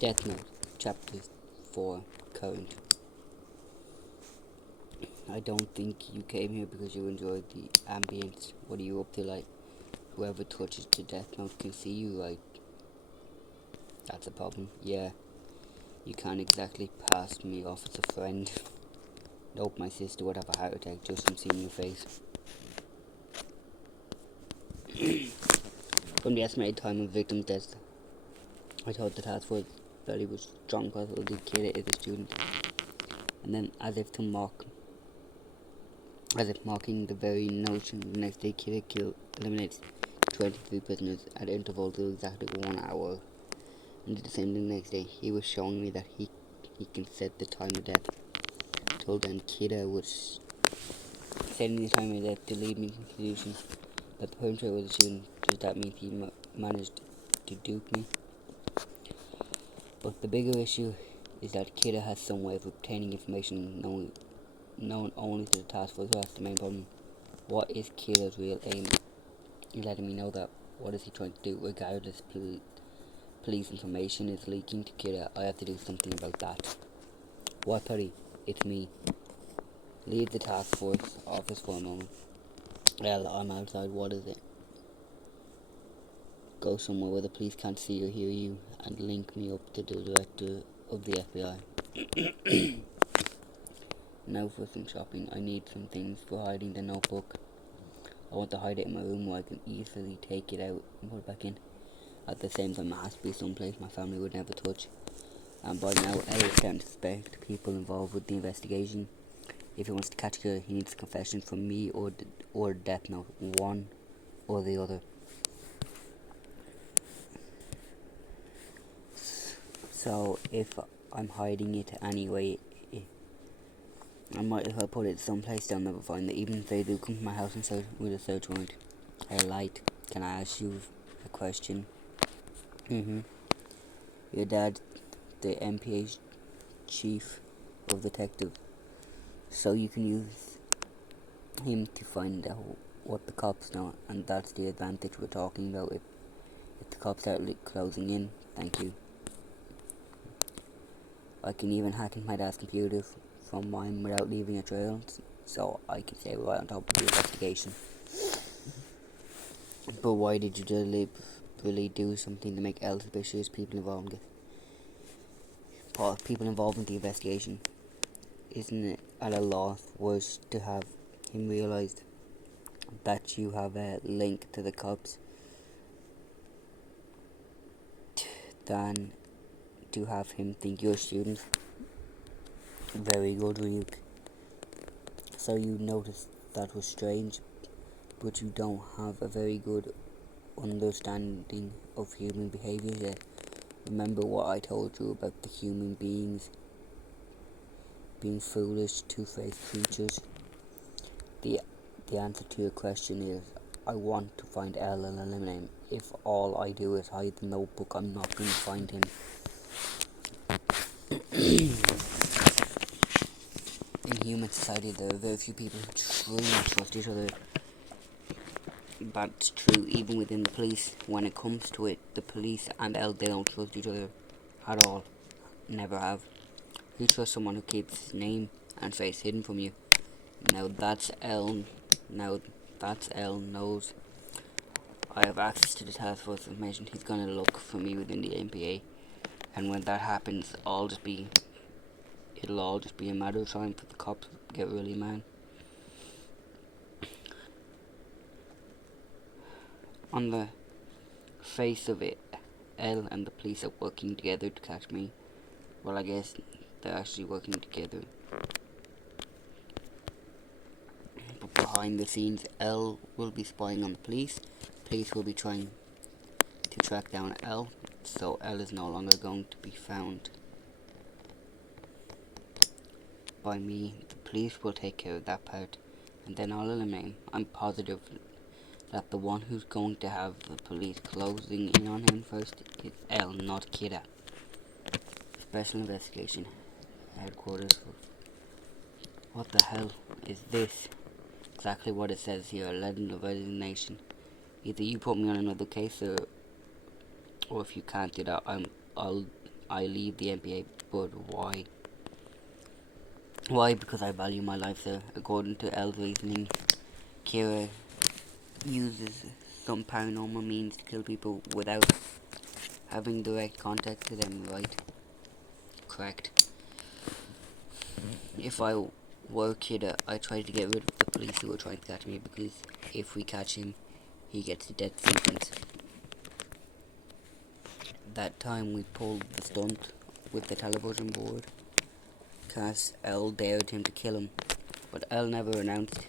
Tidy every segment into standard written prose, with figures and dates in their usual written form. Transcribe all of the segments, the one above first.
Death Note, Chapter 4, Current. I don't think you came here because you enjoyed the ambience. What are you up to, like? Whoever touches the Death Note can see you, right? That's a problem. Yeah, you can't exactly pass me off as a friend. Nope, my sister would have a heart attack just from seeing your face. From the estimated time of victim death, I told the task force that he was strong possibility kid is a student. And then, as if mocking the very notion, the next day Kira eliminates 23 prisoners at intervals of exactly 1 hour. And did the same the next day. He was showing me that he can set the time of death. Told them Kira was setting the time of death to lead me to the conclusion that the perpetrator was a student. Does that mean he managed to dupe me? But the bigger issue is that Kira has some way of obtaining information known only to the task force. That's the main problem. What is Kira's real aim? He's letting me know that. What is he trying to do? Regardless, police information is leaking to Kira. I have to do something about that. What, Perry? It's me. Leave the task force office for a moment. Well, I'm outside. What is it? Go somewhere where the police can't see or hear you and link me up to the director of the FBI. Now for some shopping. I need some things for hiding the notebook. I want to hide it in my room where I can easily take it out and put it back in. At the same time, it has to be someplace my family would never touch. And by now, L is starting to suspect people involved with the investigation. If he wants to catch her, he needs a confession from me or Death Note, one or the other. So if I'm hiding it anyway, I might as well put it someplace they'll never find it, even if they do come to my house and search with a search warrant. Hey, Light, can I ask you a question? Your dad, the MPA chief of detective, so you can use him to find out what the cops know, and that's the advantage we're talking about. If the cops start closing in, thank you. I can even hack into my dad's computer from mine without leaving a trail, so I can stay right on top of the investigation. But why did you deliberately do something to make L suspicious? People involved in the investigation. Isn't it at a loss worse to have him realised that you have a link to the cops than to have him think you're a student? Very good, Ryuk. So you noticed that was strange, but you don't have a very good understanding of human behaviour yet. Remember what I told you about the human beings being foolish, two-faced creatures? The answer to your question is, I want to find L and eliminate him. If all I do is hide the notebook, I'm not going to find him. In human society, there are very few people who truly trust each other. That's true even within the police. When it comes to it, the police and L, they don't trust each other at all. Never have. You trust someone who keeps his name and face hidden from you. Now that's L knows I have access to the task force information. He's gonna look for me within the MPA, and when that happens, it'll all just be a matter of time for the cops to get really mad. On the face of it, L and the police are working together to catch me. Well, I guess they're actually working together. But behind the scenes, L will be spying on the police. Police will be trying to track down L, so L is no longer going to be found by me. The police will take care of that part, and then I'll eliminate him. I'm positive that the one who's going to have the police closing in on him first is L, not Kira. Special Investigation Headquarters. What the hell is this? Exactly what it says here, a letter of resignation. Either you put me on another case, or if you can't do that, I'll I leave the MPA, but why? Why? Because I value my life, sir. According to Elle's reasoning, Kira uses some paranormal means to kill people without having direct contact to them, right? Correct. If I were Kira, I try to get rid of the police who are trying to catch me, because if we catch him, he gets a death sentence. That time we pulled the stunt with the television board, cause Elle dared him to kill him, but Elle never announced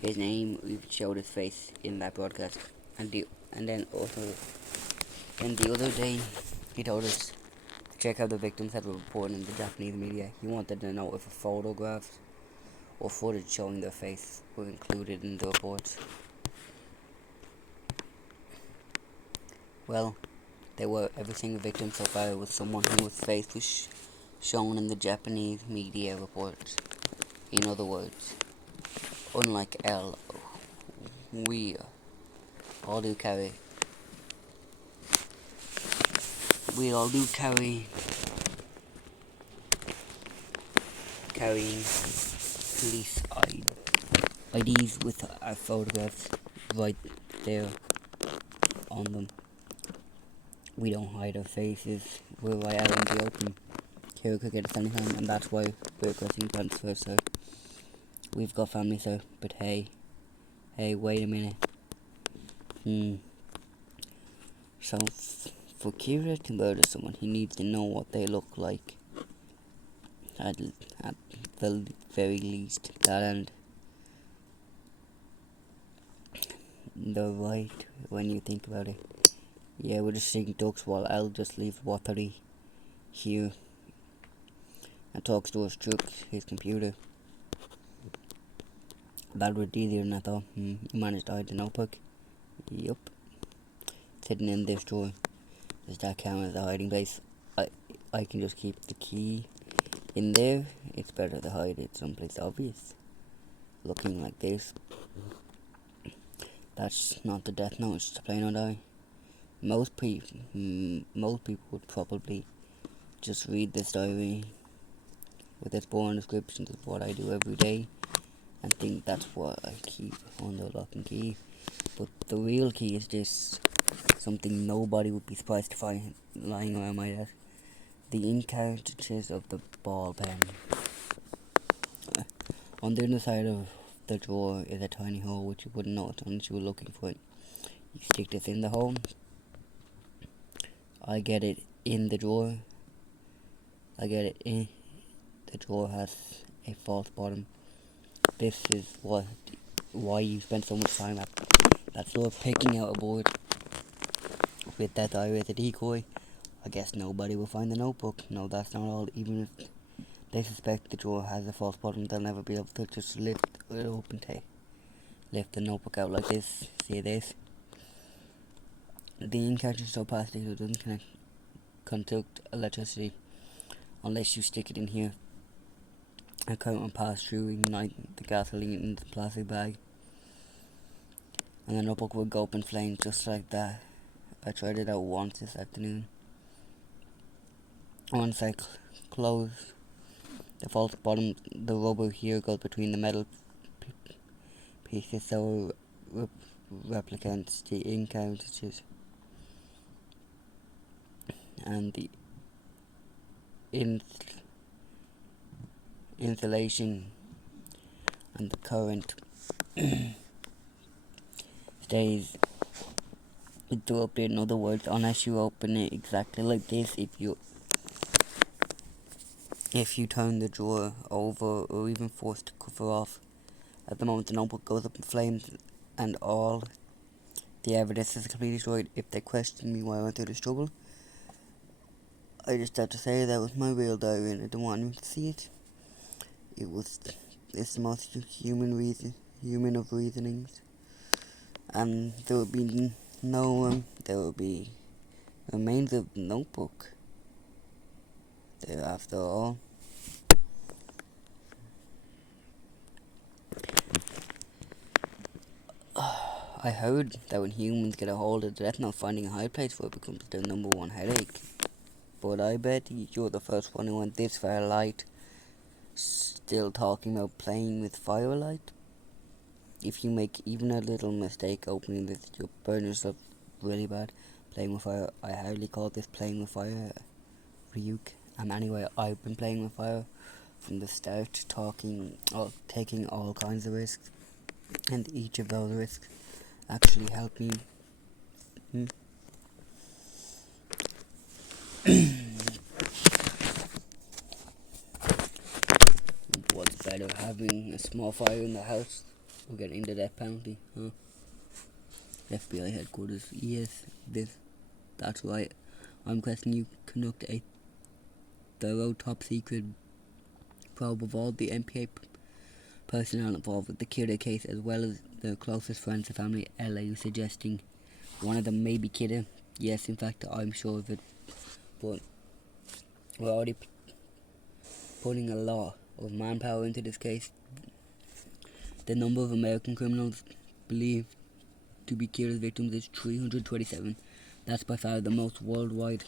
his name or even showed his face in that broadcast. And then the other day, he told us to check out the victims that were reported in the Japanese media. He wanted to know if photographs or footage showing their face were included in the reports. Well, they were. Every single victim so far was someone whose face was shown in the Japanese media reports. In other words, unlike Elle, we all do carry carrying police IDs with our photographs right there on them. We don't hide our faces. We're right out in the open. Kira could get us anytime, and that's why we're requesting transfer, sir. We've got family, sir, but hey, wait a minute. So, for Kira to murder someone, he needs to know what they look like. At the very least, that, and they're right when you think about it. Yeah, we're just seeing ducks while I'll just leave Watari here and talks to us through his computer. That would be easier than I thought. You managed to hide the notebook? Yup. It's hidden in this drawer. Does that count as a hiding place? I can just keep the key in there. It's better to hide it someplace obvious. Looking like this. That's not the death note, it's just a plain old eye. Most people would probably just read this diary with its boring descriptions of what I do every day and think that's what I keep under lock and key. But the real key is this, something nobody would be surprised to find lying around my desk. The ink cartridges of the ball pen. On the other side of the drawer is a tiny hole which you wouldn't notice unless you were looking for it. You stick this in the hole. I get it in the drawer. The drawer has a false bottom. This is why you spend so much time at that store picking out a board with that diary as a decoy. I guess nobody will find the notebook. No, that's not all. Even if they suspect the drawer has a false bottom, they'll never be able to just lift it open to lift the notebook out like this. See this? The ink cartridge is so plastic it doesn't conduct electricity unless you stick it in here. A current will pass through, ignite the gasoline in the plastic bag, and the notebook will go up in flames just like that. I tried it out once this afternoon. Once I close the false bottom, the rubber here goes between the metal pieces, so replicants the ink cartridges and the insulation and the current stays through. In other words, unless you open it exactly like this, if you turn the drawer over or even force the cover off, at the moment the notebook goes up in flames and all the evidence is completely destroyed. If they question me why I went through this trouble, I just have to say that was my real diary and I don't want you to see it. It's the most human of reasonings, and there will be there will be remains of the notebook there after all. I heard that when humans get a hold of the death note, finding a hiding place for it becomes their number one headache. but I bet you're the first one who went this far light, still talking about playing with firelight. If you make even a little mistake opening this, you'll burn yourself really bad. Playing with fire, I hardly call this playing with fire, Ryuk. Anyway, I've been playing with fire from the start, taking all kinds of risks, and each of those risks actually helped me. What's better, having a small fire in the house or getting the death penalty, huh? FBI headquarters, yes, that's right. I'm requesting you conduct a thorough top secret probe of all the MPA personnel involved with the Kira case, as well as their closest friends and family. LA, you suggesting one of them may be Kira? Yes, in fact, I'm sure of it, but we're already putting a lot of manpower into this case. The number of American criminals believed to be Kira's victims is 327. That's by far the most worldwide.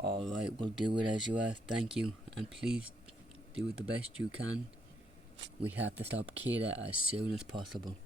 Alright, we'll do it as you asked. Thank you, and please do it the best you can. We have to stop Kira as soon as possible.